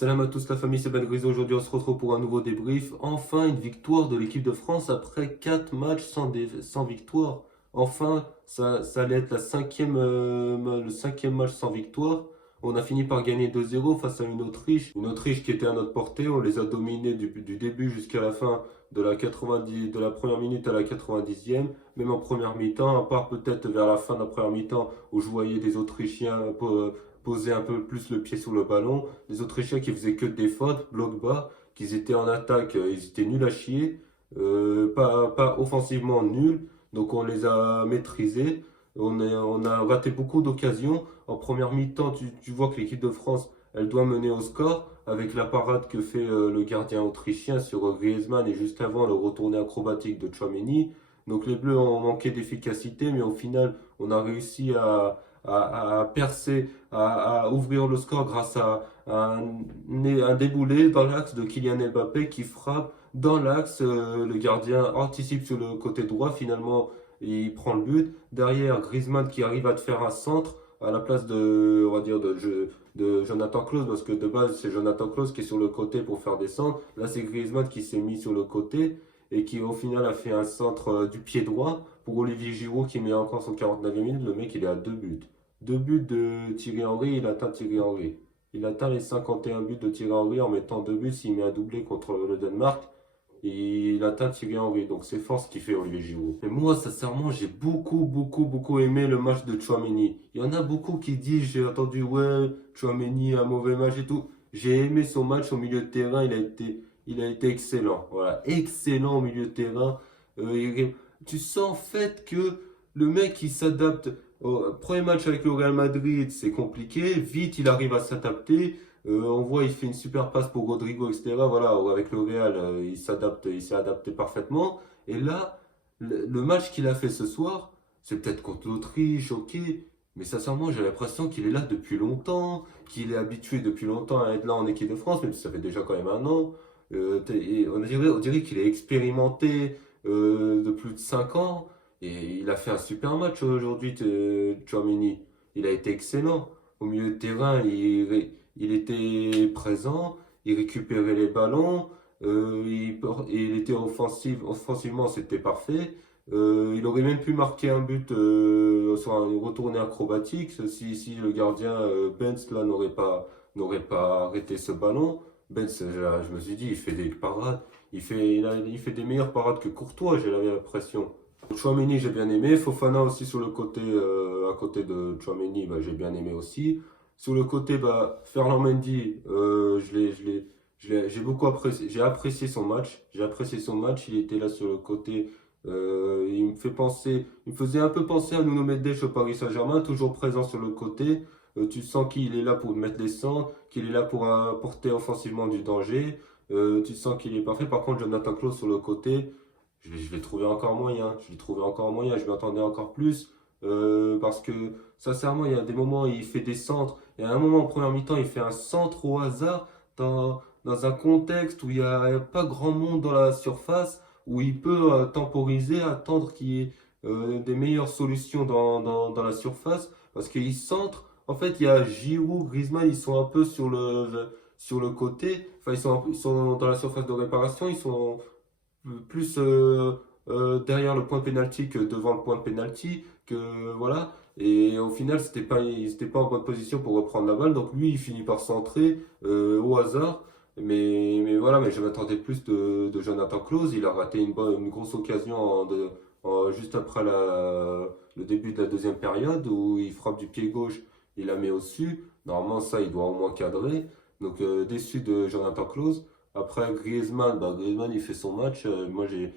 Salam à tous la famille, c'est Ben Grisou. Aujourd'hui on se retrouve pour un nouveau débrief. Enfin une victoire de l'équipe de France après 4 matchs sans victoire. Enfin, ça allait être le cinquième match sans victoire. On a fini par gagner 2-0 face à une Autriche. Une Autriche qui était à notre portée. On les a dominés du début jusqu'à la fin de la première minute à la 90e. Même en première mi-temps, à part peut-être vers la fin de la première mi-temps où je voyais des Autrichiens poser un peu plus le pied sur le ballon. Les Autrichiens qui faisaient que des fautes, bloc bas, qu'ils étaient en attaque, ils étaient nuls à chier, pas offensivement nuls, donc on les a maîtrisés. On a raté beaucoup d'occasions. En première mi-temps, tu vois que l'équipe de France, elle doit mener au score avec la parade que fait le gardien autrichien sur Griezmann et juste avant le retourné acrobatique de Tchouaméni. Donc les Bleus ont manqué d'efficacité, mais au final, on a réussi à percer, à ouvrir le score grâce à un déboulé dans l'axe de Kylian Mbappé qui frappe dans l'axe. Le gardien anticipe sur le côté droit. Finalement, il prend le but. Derrière, Griezmann qui arrive à te faire un centre à la place on va dire, de Jonathan Klaus, parce que de base, c'est Jonathan Klaus qui est sur le côté pour faire des centres. Là, c'est Griezmann qui s'est mis sur le côté et qui, au final, a fait un centre du pied droit pour Olivier Giroud qui met encore son 49e minute. Le mec, il est à deux buts. Deux buts de Thierry Henry, il atteint Thierry Henry. Il atteint les 51 buts de Thierry Henry en mettant deux buts. S'il met un doublé contre le Danemark, il atteint Thierry Henry. Donc c'est fort ce qu'il fait Olivier Giroud. Mais moi, sincèrement, j'ai beaucoup aimé le match de Tchouaméni. Il y en a beaucoup qui disent, j'ai entendu, ouais, Tchouaméni, un mauvais match et tout. J'ai aimé son match au milieu de terrain. Il a été excellent. Voilà, excellent au milieu de terrain. Tu sens en fait que le mec, il s'adapte. Premier match avec le Real Madrid, c'est compliqué. Vite, il arrive à s'adapter. On voit, il fait une super passe pour Rodrigo, etc. Voilà, avec le Real, il s'est adapté parfaitement. Et là, le match qu'il a fait ce soir, c'est peut-être contre l'Autriche, ok. Mais sincèrement, j'ai l'impression qu'il est là depuis longtemps, qu'il est habitué depuis longtemps à être là en équipe de France, même si ça fait déjà quand même un an. Et on dirait qu'il est expérimenté de plus de 5 ans. Et il a fait un super match aujourd'hui, Tchouaméni. Il a été excellent. Au milieu de terrain, il était présent, il récupérait les ballons, il était offensivement, c'était parfait. Il aurait même pu marquer un but sur un retourné acrobatique si le gardien Benz là n'aurait pas arrêté ce ballon. Benz, je me suis dit, il fait des parades, il fait des meilleures parades que Courtois, j'ai l'impression. Chouameni, j'ai bien aimé. Fofana aussi sur le côté, à côté de Chouameni, bah, j'ai bien aimé aussi. Sur le côté, bah, Ferland Mendy, j'ai beaucoup apprécié, j'ai apprécié son match. J'ai apprécié son match. Il était là sur le côté. Il me faisait un peu penser à Nuno Mendes au Paris Saint-Germain, toujours présent sur le côté. Tu sens qu'il est là pour mettre les centres, qu'il est là pour apporter offensivement du danger. Tu sens qu'il est parfait. Par contre, Jonathan Klaus sur le côté. Je l'ai trouvé encore moyen. Je l'ai trouvé encore moyen. Je m'attendais encore plus. Parce que, sincèrement, il y a des moments où il fait des centres. Et à un moment, en première mi-temps, il fait un centre au hasard dans un contexte où il n'y a pas grand monde dans la surface, où il peut temporiser, attendre qu'il y ait des meilleures solutions dans la surface. Parce qu'il centre. En fait, il y a Giroud, Griezmann, ils sont un peu sur le côté. Enfin, ils sont dans la surface de réparation. Ils sont plus derrière le point de pénalty que devant le point de pénalty que voilà, et au final ils étaient pas en bonne position pour reprendre la balle, donc lui il finit par centrer au hasard, mais voilà, mais je m'attendais plus de Jonathan Klaus. Il a raté une grosse occasion juste après le début de la deuxième période où il frappe du pied gauche, il la met au-dessus. Normalement ça il doit au moins cadrer, donc déçu de Jonathan Klaus. Après Griezmann, bah, Griezmann il fait son match. Moi j'ai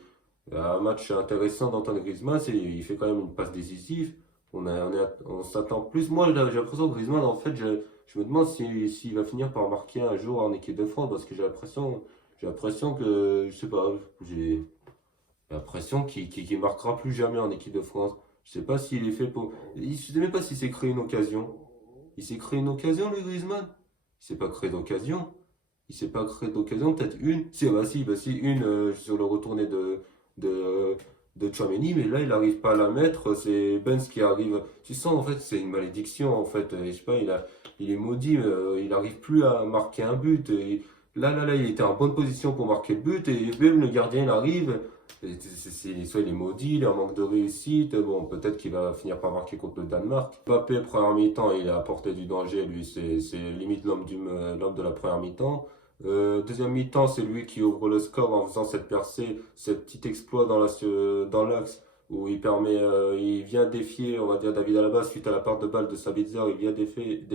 un match intéressant d'Antoine Griezmann, il fait quand même une passe décisive. On s'attend plus. Moi j'ai l'impression que Griezmann en fait je me demande s'il va finir par marquer un jour en équipe de France parce que j'ai l'impression que je sais pas, j'ai l'impression qu'il marquera plus jamais en équipe de France. Je sais pas s'il est fait pour. Je sais même pas s'il s'est créé une occasion. Il s'est créé une occasion, le Griezmann? Il s'est pas créé d'occasion. Il s'est pas créé d'occasion, peut-être une. Si, bah si, une sur le retourné de de Tchouaméni, mais là, il n'arrive pas à la mettre. C'est Benz qui arrive. Tu sens, en fait, c'est une malédiction, en fait. Je sais pas, il est maudit, il n'arrive plus à marquer un but. Et là, il était en bonne position pour marquer le but, et même le gardien, il arrive. Et soit il est maudit, il est en manque de réussite. Bon, peut-être qu'il va finir par marquer contre le Danemark. Mbappé, première mi-temps, il a apporté du danger. Lui, c'est limite l'homme de la première mi-temps. Deuxième mi-temps, c'est lui qui ouvre le score en faisant cette percée, ce petit exploit dans l'axe où il vient défier, on va dire, David Alaba suite à la part de balle de Sabitzer. Il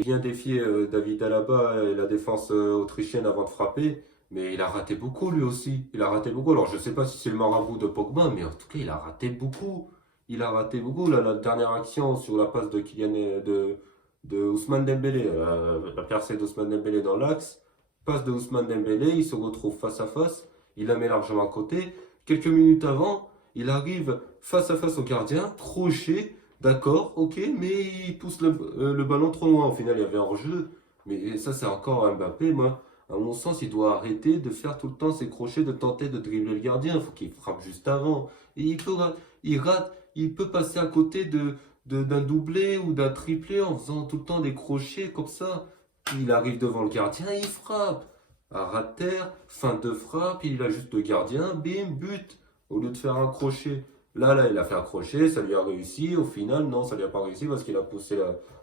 vient défier David Alaba et la défense autrichienne avant de frapper. Mais il a raté beaucoup lui aussi. Il a raté beaucoup. Alors je sais pas si c'est le marabout de Pogba, mais en tout cas il a raté beaucoup. Il a raté beaucoup. Là, la dernière action sur la passe de de Ousmane Dembélé, la percée d'Ousmane Dembélé dans l'axe. Passe de Ousmane Dembélé, il se retrouve face à face, il la met largement à côté. Quelques minutes avant, il arrive face à face au gardien, crochet, d'accord, ok, mais il pousse le ballon trop loin. Au final, il y avait un hors-jeu, mais ça, c'est encore Mbappé. Moi, à mon sens, il doit arrêter de faire tout le temps ses crochets, de tenter de dribbler le gardien. Il faut qu'il frappe juste avant. Et il peut passer à côté d'un doublé ou d'un triplé en faisant tout le temps des crochets comme ça. Il arrive devant le gardien, il frappe. À ras de terre, fin de frappe, il a juste le gardien, bim, but. Au lieu de faire un crochet. Là, il a fait un crochet, ça lui a réussi. Au final, non, ça lui a pas réussi parce qu'il a poussé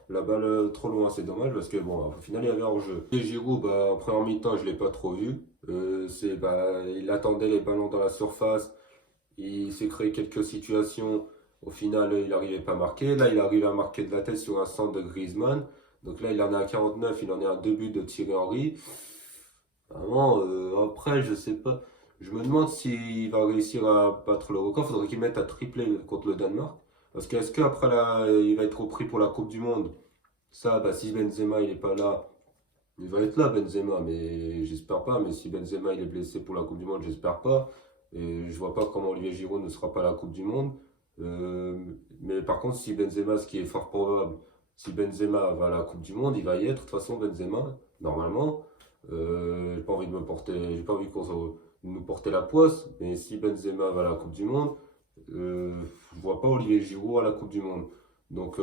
la balle trop loin. C'est dommage parce que, bon, au final, il y avait un jeu. Et Giroud, bah, en première mi-temps, je l'ai pas trop vu. Il attendait les ballons dans la surface. Il s'est créé quelques situations. Au final, il n'arrivait pas à marquer. Là, il arrive à marquer de la tête sur un centre de Griezmann. Donc là, il en est à 49, il en est à 2 buts de Thierry Henry. Vraiment, après, je sais pas. Je me demande s'il va réussir à battre le record. Il faudrait qu'il mette à tripler contre le Danemark. Parce que est-ce qu'après là, il va être repris pour la Coupe du Monde? Ça, bah, si Benzema il est pas là, il va être là Benzema, mais j'espère pas. Mais si Benzema il est blessé pour la Coupe du Monde, j'espère pas. Et je vois pas comment Olivier Giroud ne sera pas à la Coupe du Monde. Euh, mais par contre, si Benzema, ce qui est fort probable, si Benzema va à la Coupe du Monde, il va y être. De toute façon, Benzema, normalement. J'ai pas envie nous porter la poisse, mais si Benzema va à la Coupe du Monde, je vois pas Olivier Giroud à la Coupe du Monde. Donc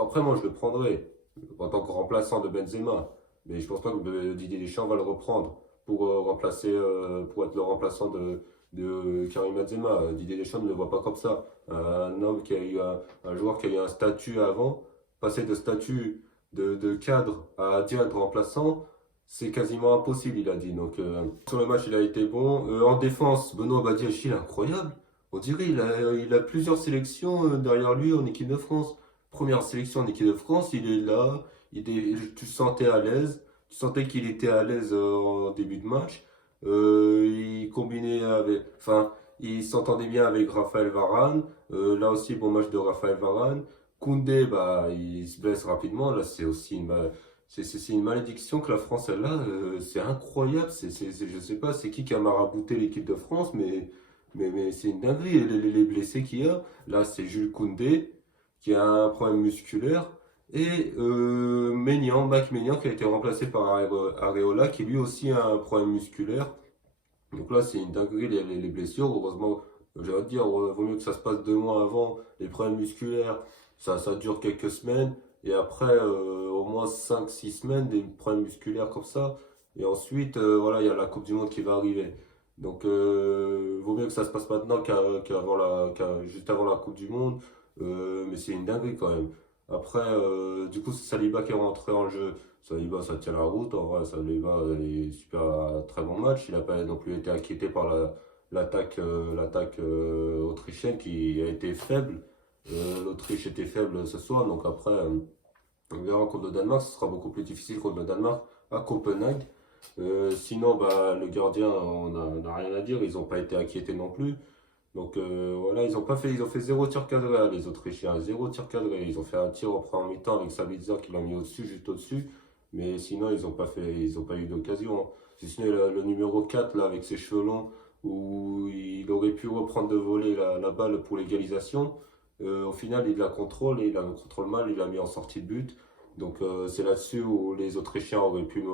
après, moi je le prendrai en tant que remplaçant de Benzema, mais je pense pas que Didier Deschamps va le reprendre pour être le remplaçant de Karim Benzema. Didier Deschamps ne le voit pas comme ça. Un homme un joueur qui a eu un statut avant, passer de statut de cadre à direct remplaçant. C'est quasiment impossible, il a dit. Donc, sur le match, il a été bon. En défense, Benoît Badiachil, il est incroyable. On dirait il a plusieurs sélections derrière lui en équipe de France. Première sélection en équipe de France, il est là. Tu sentais à l'aise. Tu sentais qu'il était à l'aise en début de match. Il combinait enfin, il s'entendait bien avec Raphaël Varane. Là aussi, bon match de Raphaël Varane. Koundé, bah, il se blesse rapidement. Là, c'est aussi c'est une malédiction que la France elle a, c'est incroyable. Je sais pas c'est qui a marabouté l'équipe de France, mais c'est une dinguerie. Les blessés qu'il y a, là c'est Jules Koundé qui a un problème musculaire et Mac Maignan qui a été remplacé par Areola qui lui aussi a un problème musculaire. Donc là c'est une dinguerie les blessures. Heureusement, j'allais te dire, vaut mieux que ça se passe 2 mois avant. Les problèmes musculaires, ça dure quelques semaines. Et après, au moins 5 6 semaines, des problèmes musculaires comme ça. Et ensuite, voilà, il y a la Coupe du Monde qui va arriver. Donc, vaut mieux que ça se passe maintenant juste avant la Coupe du Monde. Mais c'est une dinguerie quand même. Après, du coup, c'est Saliba qui est rentré en jeu. Saliba, ça tient la route. En vrai, Saliba est super, très bon match. Il n'a pas non plus été inquiété par l'attaque autrichienne qui a été faible. L'Autriche était faible ce soir, donc après, on verra contre le Danemark. Ce sera beaucoup plus difficile contre le Danemark à Copenhague. Sinon, bah, le gardien, on n'a rien à dire. Ils n'ont pas été inquiétés non plus. Donc voilà, ils ont fait zéro tir cadré, hein, les Autrichiens, zéro tir cadré. Ils ont fait un tir au premier mi-temps avec Sabitzer qui l'a mis au-dessus, juste au-dessus. Mais sinon, ils ont pas eu d'occasion, hein. Si ce n'est le numéro 4 là, avec ses cheveux longs, où il aurait pu reprendre de voler la balle pour l'égalisation. Au final, il la contrôle et il la contrôle mal, il l'a mis en sortie de but. Donc c'est là-dessus où les Autrichiens auraient pu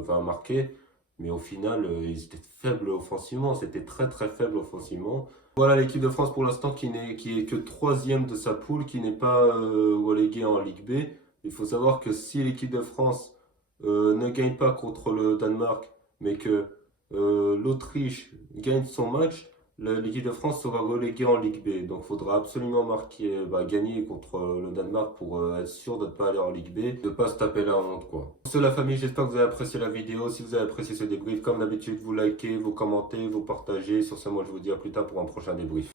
enfin, marquer. Mais au final, ils étaient faibles offensivement. C'était très très faible offensivement. Voilà l'équipe de France pour l'instant qui est que troisième de sa poule, qui n'est pas reléguée en Ligue B. Il faut savoir que si l'équipe de France ne gagne pas contre le Danemark, mais que l'Autriche gagne son match, l'équipe de France sera reléguée en Ligue B. Donc il faudra absolument gagner contre le Danemark pour être sûr de ne pas aller en Ligue B, de ne pas se taper la honte quoi. Pour cela, la famille, j'espère que vous avez apprécié la vidéo. Si vous avez apprécié ce débrief, comme d'habitude, vous likez, vous commentez, vous partagez. Sur ce, moi je vous dis à plus tard pour un prochain débrief.